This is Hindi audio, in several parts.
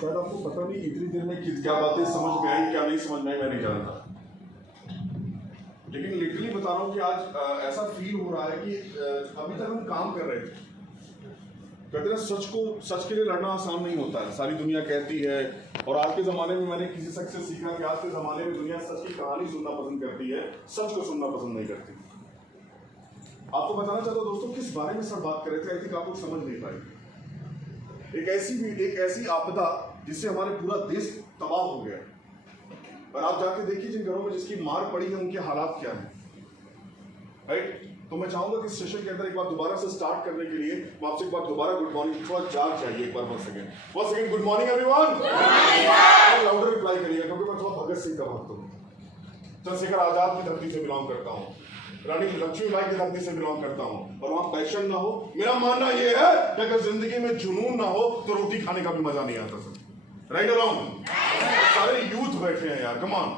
शायद आपको पता नहीं इतनी देर में क्या बातें समझ में आई क्या नहीं समझ में आई मैं नहीं जानता, लेकिन लिटरली बता रहा हूँ कि आज ऐसा फील हो रहा है कि अभी तक हम काम कर रहे थे। कहते हैं सच के लिए लड़ना आसान नहीं होता है, सारी दुनिया कहती है। और आज के ज़माने में मैंने किसी शख्स से सीखा कि आज के ज़माने में दुनिया सच की कहानी सुनना पसंद करती है, सच को सुनना पसंद नहीं करती। आपको बताना चाहता हूँ दोस्तों किस बारे में सब बात कर रहे थे, आई थिंक आप लोग समझ नहीं पाए। एक ऐसी आपदा जिससे हमारे पूरा देश तबाह हो गया। और आप जाके देखिए जिन घरों में जिसकी मार पड़ी है उनके हालात क्या हैं, राइट। तो मैं चाहूंगा कि सेशन के अंदर एक बार दोबारा से स्टार्ट करने के लिए मैं आपसे एक बार दोबारा गुड मॉर्निंग, थोड़ा जाग चाहिए एक बार one second good morning everyone. Louder reply करिएगा क्योंकि मैं थोड़ा भगत सिंह का भक्त हूँ, चंद्रशेखर आजाद की धरती से बिलोंग करता हूँ, रानी लक्ष्मीबाई की धरती से बिलोंग करता हूँ। और वहां पैशन ना हो, मेरा मानना यह है कि अगर जिंदगी में जुनून ना हो तो रोटी खाने का भी मजा नहीं आता सर, राइट अराउंड। सारे यूथ बैठे हैं यार, कम ऑन।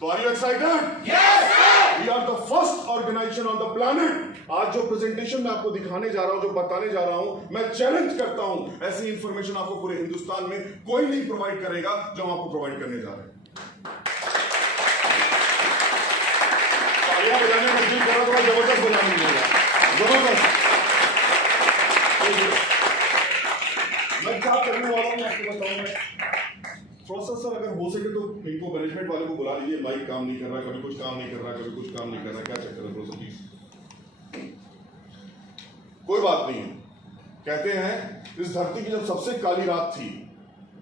तो are you excited? Yes sir. We are the first organisation on the planet. आज जो प्रेजेंटेशन मैं आपको दिखाने जा रहा हूं, जो बताने जा रहा हूं, मैं चैलेंज करता हूं ऐसी इंफॉर्मेशन आपको पूरे हिंदुस्तान में कोई नहीं प्रोवाइड करेगा जो हम आपको प्रोवाइड करने जा रहे हैं। बजाने का दिल करा थोड़ा जबरदस्त बजाने मिलेगा, जबरदस्त। मैं क्या करने वाला हूँ आपको बताऊंगा। थोड़ा सा सर अगर हो सके तो इनको मैनेजमेंट वाले को बुला लीजिए, माइक काम नहीं कर रहा, कभी कुछ काम नहीं कर रहा, कभी कुछ काम नहीं कर रहा, क्या चक्कर है थोड़ा सा प्लीज। कोई बात नहीं है। कहते हैं इस धरती की जब सबसे काली रात थी,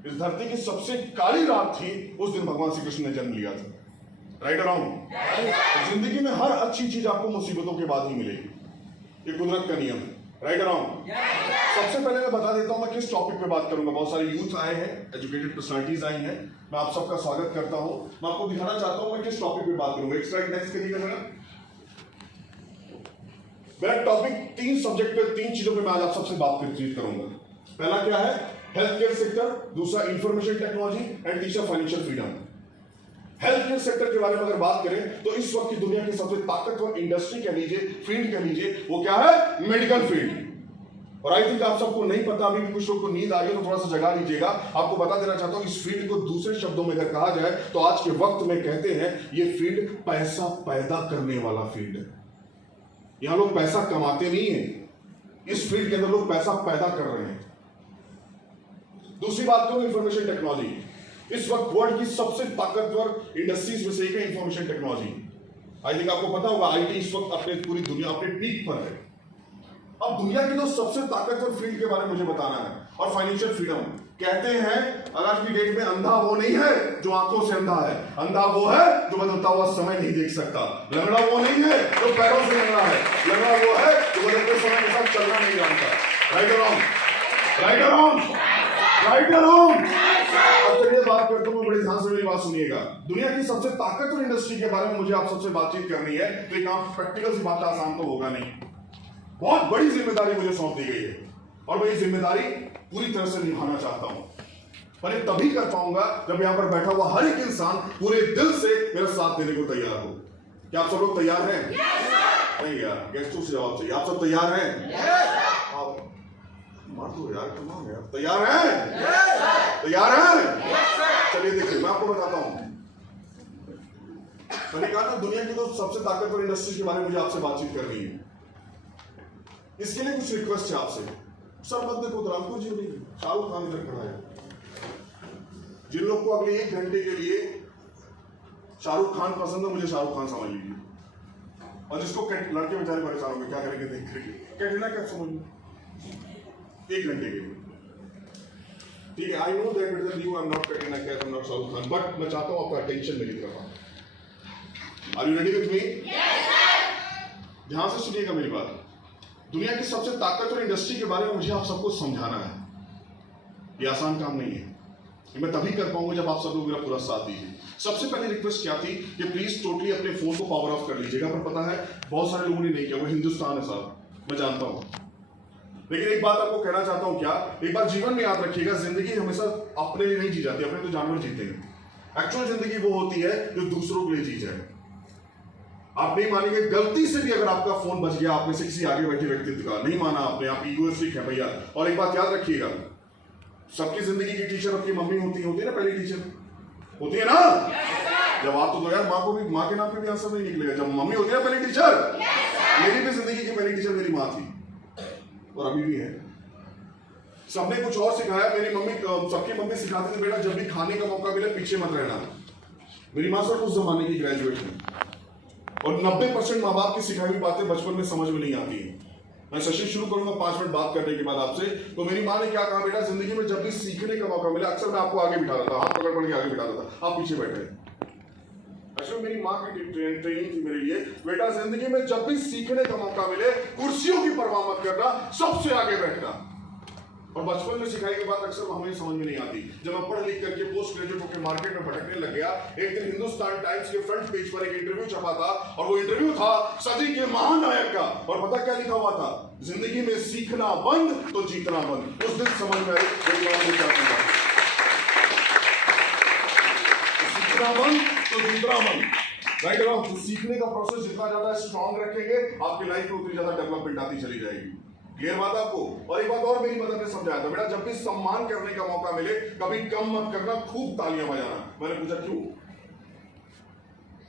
इस धरती की सबसे काली रात थी, उस दिन भगवान श्री कृष्ण ने जन्म लिया था, राइट अराउंड। जिंदगी में हर अच्छी चीज आपको मुसीबतों के बाद ही मिलेगी, ये कुदरत का नियम है, राइट अराउंड। सबसे पहले मैं बता देता हूं मैं किस टॉपिक पे बात करूंगा। बहुत सारे यूथ आए हैं, एजुकेटेड पर्सनालिटीज आई हैं, मैं आप सबका स्वागत करता हूं। मैं आपको दिखाना चाहता हूं मैं किस टॉपिक पे बात करूंगा। एक स्लाइड नेक्स्ट करिएगा जरा। मेरा टॉपिक 3 सब्जेक्ट पे, 3 चीजों पे मैं आज आप सबसे बातचीत करूंगा। पहला क्या है? हेल्थ केयर सेक्टर, दूसरा इंफॉर्मेशन टेक्नोलॉजी एंड तीसरा financial freedom. Health care sector के बारे में अगर बात करें तो इस वक्त की दुनिया की सबसे ताकतवर इंडस्ट्री कह लीजिए, फील्ड कह लीजिए, वो क्या है? Medical field. और आई थिंक आप सबको नहीं पता, अभी भी कुछ लोग को नींद आ रही है तो थोड़ा सा जगा लीजिएगा। आपको बता देना चाहता हूं इस फील्ड को दूसरे शब्दों में अगर कहा जाए तो आज के वक्त में कहते हैं ये फील्ड पैसा पैदा करने वाला फील्ड है। यहां लोग पैसा कमाते नहीं है, इस फील्ड के अंदर लोग पैसा पैदा कर रहे हैं। दूसरी बात करूं इंफॉर्मेशन टेक्नोलॉजी, इस वक्त वर्ल्ड की सबसे ताकतवर इंडस्ट्रीज में से एक है इंफॉर्मेशन टेक्नोलॉजी। आई थिंक आपको पता होगा आईटी इस वक्त अपने पूरी दुनिया अपने पीक पर है। अब दुनिया की जो सबसे ताकतवर फील्ड के बारे में मुझे बताना है। और फाइनेंशियल फ्रीडम कहते हैं आज की डेट में अंधा वो नहीं है जो आंखों से अंधा है, अंधा वो है जो बदलता हुआ समय नहीं देख सकता। लंगड़ा वो नहीं है जो पैरों से लंगड़ा है, लंगड़ा वो है जो बदलते समय के साथ चलना नहीं जानता। Right around, right around, right around. अब चलिए बात करता हूं, बड़े ध्यान से मेरी बात सुनिएगा। दुनिया की सबसे ताकतवर इंडस्ट्री के बारे में मुझे आप सबसे बातचीत करनी है तो एक काम प्रैक्टिकल सी बात आसान तो होगा नहीं। बहुत बड़ी जिम्मेदारी मुझे सौंप दी गई है और मैं ये जिम्मेदारी पूरी तरह से निभाना चाहता हूं, पर ये तभी कर पाऊंगा जब यहां पर बैठा हुआ हर एक इंसान पूरे दिल से मेरा साथ देने को तैयार हो। क्या आप सब लोग तैयार हैं? नहीं यार, गेस्टों से जवाब चाहिए। आप सब तैयार हैं? आप मार दो यार, कमाल यार। तैयार हैं? तैयार हैं? चलिए देखिए मैं आपको बताता हूं। मैंने कहा था दुनिया की तो सबसे ताकतवर इंडस्ट्री के बारे में मुझे आपसे बातचीत करनी है। इसके लिए कुछ रिक्वेस्ट है आपसे। सर मत देखो रामपुर जी नहीं, शाहरुख खान इधर खड़ा है। जिन लोग को अगले 1 घंटे के लिए शाहरुख खान पसंद है मुझे शाहरुख खान समझ लीजिए, और जिसको लड़के बेचारे परेशान होंगे क्या करेंगे देख करके, कैटरीना कैफ समझ लीजिए 1 घंटे के लिए। ठीक है, I know that it is you, I am not Katrina Kaif, I am not Shahrukh Khan, but मैं चाहता हूं आपका अटेंशन मेरी तरफ। Are you ready with me? Yes sir. ध्यान से सुनिएगा मेरी बात। दुनिया की सबसे ताकतवर इंडस्ट्री के बारे में मुझे आप सबको समझाना है। ये आसान काम नहीं है, ये मैं तभी कर पाऊंगा जब आप सब लोग मेरा पूरा साथ दीजिए। सबसे पहले रिक्वेस्ट क्या थी कि प्लीज टोटली अपने फोन को पावर ऑफ कर लीजिएगा। पर पता है बहुत सारे लोगों ने नहीं किया, वो हिंदुस्तान है साहब, मैं जानता हूं। लेकिन एक बात आपको कहना चाहता हूं, क्या एक बात जीवन में याद रखिएगा, जिंदगी हमेशा अपने लिए नहीं जी जाती, अपने तो जानवर जीते हैं। एक्चुअल जिंदगी वो होती है जो दूसरों के लिए जी जाए। आप नहीं मानेंगे, गलती से भी अगर आपका फोन बच गया, आप में से किसी आगे बैठे व्यक्ति का नहीं माना आपने, आप ईगोइस्टिक है भैया। और एक बात याद रखिएगा, सबकी जिंदगी की टीचर आपकी मम्मी होती है ना, पहली टीचर होती है ना। जवाब तो दो यार, माँ को भी, माँ के नाम पे भी आंसर नहीं निकलेगा। जब मम्मी होती है पहली टीचर, मेरी भी जिंदगी की पहली टीचर मेरी माँ थी और अभी भी है। सबने कुछ और सिखाया। मेरी मम्मी, सबकी मम्मी सिखाती थी बेटा जब भी खाने का मौका मिले पीछे मत रहना। मेरी माँ सर उस जमाने की ग्रेजुएट है और 90% माँ बाप की सिखाई हुई बातें बचपन में समझ में नहीं आती है। मैं सेशन शुरू करूंगा 5 मिनट बात करने के बाद आपसे। तो मेरी माँ ने क्या कहा, बेटा जिंदगी में जब भी सीखने का मौका मिला, अक्सर मैं आपको आगे बिठा देता था, हाथ पकड़ पकड़ के आगे बिठा देता था, आप पीछे बैठे। अच्छा, मेरी माँ की ट्रेनिंग थी मेरे लिए, बेटा जिंदगी में जब भी सीखने का मौका मिले कुर्सियों की परवाह मत करना, सबसे आगे बैठना। और बचपन में सिखाई के बाद अक्सर हमें समझ में नहीं आती। जब मैं पढ़ लिख करके पोस्ट ग्रेजुएट होकर मार्केट में भटकने लग गया, एक दिन हिंदुस्तान टाइम्स के फ्रंट पेज पर एक इंटरव्यू छपा था और वो इंटरव्यू था सदी के महानायक का। और पता क्या लिखा हुआ था, जिंदगी में सीखना बंद तो जीतना बंद। उस दिन समझ में आई सीखना बंद तो जीतना बंद। Right around. तो सीखने का प्रोसेस जितना ज्यादा स्ट्रॉन्ग रखेंगे आपकी लाइफ में उतनी ज्यादा डेवलपमेंट आती चली जाएगी। क्लियर बात आपको। और एक बात और मेरी मदर ने समझाया था, बेटा जब भी सम्मान करने का मौका मिले कभी कम मत करना, खूब तालियां बजाना। मैंने पूछा क्यों?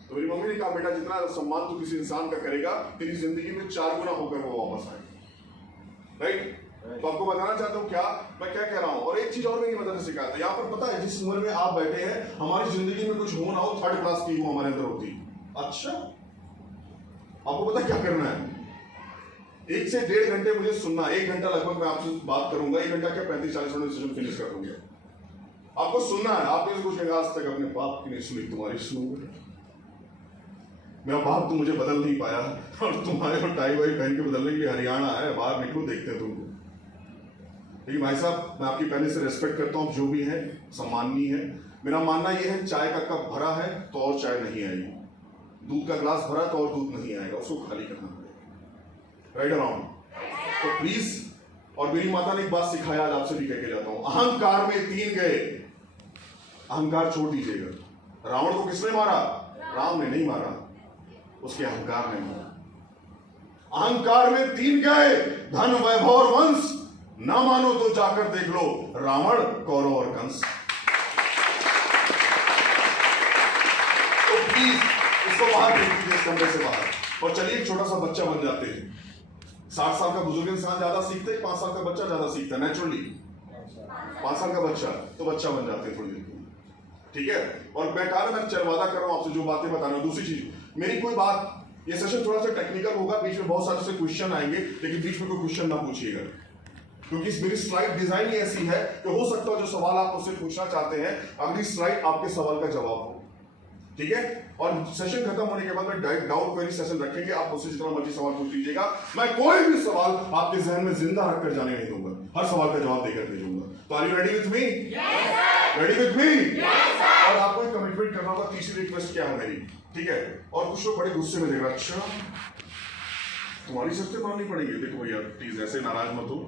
तो मेरी मम्मी ने कहा, बेटा जितना सम्मान तू किसी इंसान का करेगा तेरी जिंदगी में 4 गुना होकर वो वापस आएगा। राइट। तो आपको बताना चाहता हूँ क्या मैं क्या कह रहा हूँ। और एक चीज और मेरी मदर ने सिखाया था, यहाँ पर पता है जिस उम्र में आप बैठे हैं हमारी जिंदगी में कुछ हो ना हो 3rd क्लास की वो हमारे अंदर होती। अच्छा, आपको पता क्या करना है, 1 से 1.5 घंटे मुझे सुनना। 1 घंटा लगभग मैं आपसे बात करूंगा, 1 घंटा क्या 35-40 मिनट सेशन फिनिश कर दूंगा। आपको सुनना है। आप इसे कुछ आज तक अपने बाप की नहीं सुनी, तुम्हारी सुनूंगा। मेरा बाप तो मुझे बदल नहीं पाया और तुम्हारे और टाई वाई पहन के बदलने के लिए हरियाणा है, बाहर निकलो देखते हैं तुमको। लेकिन भाई साहब मैं आपकी पहले से रेस्पेक्ट करता हूँ, जो भी है सम्माननीय है। मेरा मानना यह है, चाय का कप भरा है तो और चाय नहीं आएगी, दूध का ग्लास भरा तो और दूध नहीं आएगा, उसको खाली करना पड़ेगा। Right around. तो प्लीज, और मेरी माता ने एक बात सिखाया, आज आपसे भी कह के जाता हूं, अहंकार में 3 गए। अहंकार छोड़ दीजिएगा। रावण को किसने मारा? राम ने नहीं मारा, उसके अहंकार ने मारा। अहंकार में 3 गए, धन वैभव और वंश। ना मानो तो जाकर देख लो रावण, कौरव और कंस। तो प्लीज इसको बाहर फेंक दीजिए, इस कमरे से बाहर, और चलिए एक छोटा सा बच्चा बन जाते हैं। 60 साल का बुजुर्ग इंसान ज्यादा सीखते हैं, 5 साल का बच्चा ज्यादा सीखता है नेचुरली। 5 साल का बच्चा तो बच्चा बन जाते हैं थोड़ी देर में, ठीक है। और मैं कहा मैं वादा कर रहा हूं आपसे जो बातें बता रहा हूं। दूसरी चीज, मेरी कोई बात, ये सेशन थोड़ा सा टेक्निकल होगा, बीच में बहुत सारे से क्वेश्चन आएंगे, लेकिन बीच में कोई क्वेश्चन ना पूछिएगा, क्योंकि मेरी स्लाइड डिजाइन ही ऐसी है कि हो सकता है जो सवाल आप मुझसे पूछना चाहते हैं अगली स्लाइड आपके सवाल का जवाब हो, ठीक है। और सेशन खत्म होने के बाद में डाउट क्वेरी सेशन रखेंगे, आप मुझसे जितना मर्जी सवाल पूछ लीजिएगा। मैं कोई भी सवाल आपके जहन में जिंदा रखकर जाने नहीं दूंगा, हर सवाल का जवाब देकर भेजूंगा। तो are you ready with me? Ready with me? और आपको एक कमिटमेंट करना होगा। तीसरी रिक्वेस्ट क्या है मेरी, ठीक है। और कुछ लोग बड़े गुस्से में देख रहा, अच्छा तुम्हारी शर्तें माननी पड़ेगी। देखो भैया प्लीज ऐसे नाराज मत हो,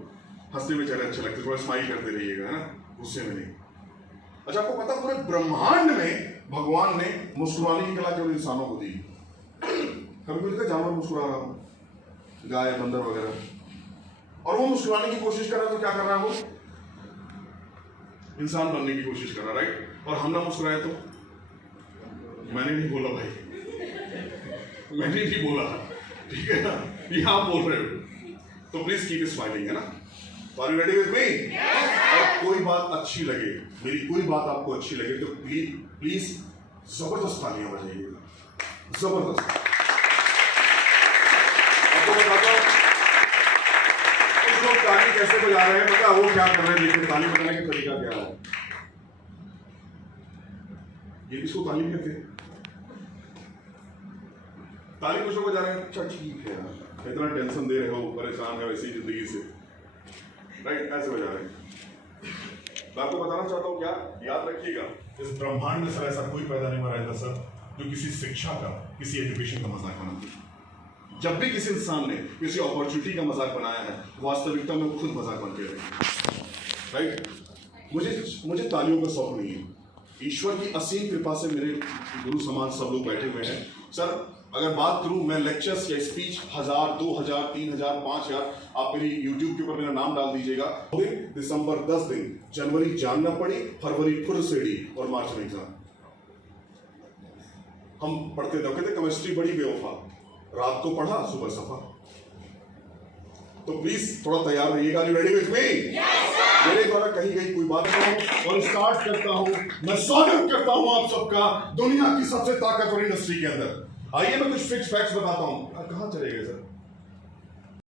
हंसते में चेहरे अच्छे लगते, थोड़ा स्माइल करते रहिएगा, है ना, गुस्से में नहीं। अच्छा आपको पता पूरे ब्रह्मांड में भगवान ने मुस्कुराने की कला केवल इंसानों को दी। कभी कोई देखा जानवर मुस्कुरा रहा हो, गाय बंदर वगैरह, और वो मुस्कुराने की कोशिश कर रहा है तो क्या कर रहा है वो? इंसान बनने की कोशिश कर रहा है, राइट। और हम ना मुस्कुराए तो? मैंने नहीं बोला भाई, मैंने नहीं बोला, ठीक है ना, ये आप बोल रहे हो। तो प्लीज कीप स्माइलिंग, है ना। Are you ready with me? और कोई बात अच्छी लगे, मेरी कोई बात आपको अच्छी लगे तो प्लीज जबरदस्त तालियां बजाइएगा, जबरदस्त। आपको बताता हूं कुछ लोग ताली कैसे बजा रहे हैं, पता वो क्या कर रहे हैं, लेकिन ताली बजाने का तरीका क्या है, ये किसको ताली कहते हैं? ताली कुछ लोग बजा रहे हैं, अच्छा ठीक है यार, इतना टेंशन दे रहे हो, परेशान है वैसी जिंदगी से, राइट, ऐसे बजा रहे हैं। मैं आपको बताना चाहता हूँ क्या, याद रखिएगा, इस ब्रह्मांड में सर ऐसा कोई पैदा नहीं हुआ रहता सर जो किसी शिक्षा का, किसी एजुकेशन का मजाक बनाता। जब भी किसी इंसान ने किसी अपॉर्चुनिटी का मजाक बनाया है, वास्तविकता में खुद मजाक बन के रहे, राइट। मुझे तालियों का शौक नहीं है, ईश्वर की असीम कृपा से मेरे गुरु समान सब लोग बैठे हुए हैं। सर अगर बात करूं मैं लेक्चर्स या स्पीच 1000, 2000, 3000, 5000, आप मेरी यूट्यूब के ऊपर मेरा नाम डाल दीजिएगा। दिसंबर 10 दिन, जनवरी जानना पड़ी, फरवरी फुल सेडी और मार्च में एग्जाम। हम पढ़ते थे, कहते केमिस्ट्री बड़ी बेवफा, रात को पढ़ा सुबह सफा। तो प्लीज थोड़ा तैयार रहिएगा। यू रेडी विथ मी? मेरे द्वारा कही गई कोई बात और स्टार्ट करता हूं। मैं स्वागत करता हूं आप सबका दुनिया की सबसे ताकतवर इंडस्ट्री के अंदर। आइए मैं कुछ फिक्स फैक्ट्स बताता हूं। कहां चले गए सर?